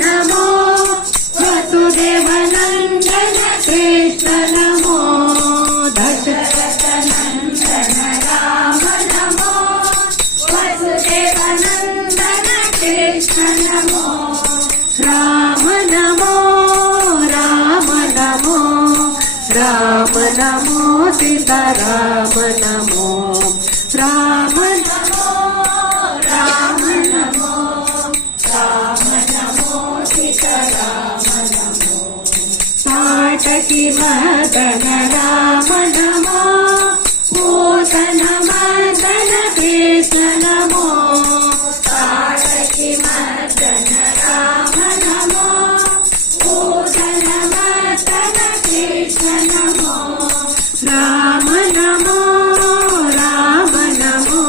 NaMo Vasudevnandan Krishna NaMo Dasharathnandan Ram NaMo Vasudevnandan Krishna NaMo Ram NaMo Ram NaMo Ram NaMo Sita Ram NaMo Ram NaMo Ram NaMo Ram NaMo Sita Ram NaMo पाटकी Madan Ram NaMo Bhushan Madan Krishna NaMo पाटकी Madan Ram NaMo Bhushan Madan Krishna NaMo Ram NaMo Ram NaMo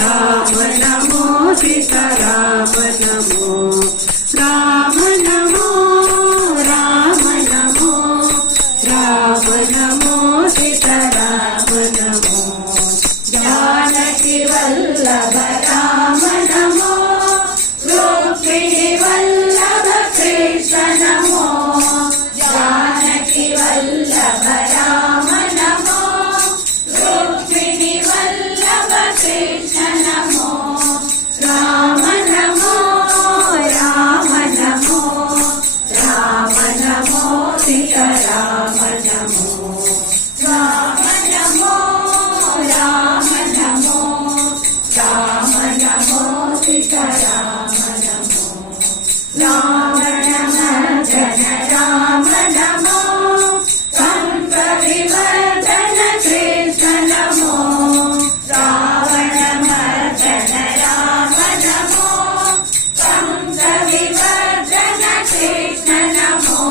Ram NaMo Sita Ram NaMo Ram NaMo Ram NaMo Ram NaMo Sita Ram NaMo Janaki Vallabh Ram NaMo Rukmini Vallabh Krishna NaMo Janaki Vallabh Ram NaMo Rukmini Vallabh Krishna NaMo Ram NaMo Ram NaMo Ram NaMo Sita Ram NaMo Ram NaMo Ram NaMo Ram NaMo Sita Ram NaMo Ravan Mardan Ram NaMo Kans Vivardhan Krishna NaMo Ravan Mardan Ram NaMo Kans Vivardhan Krishna NaMo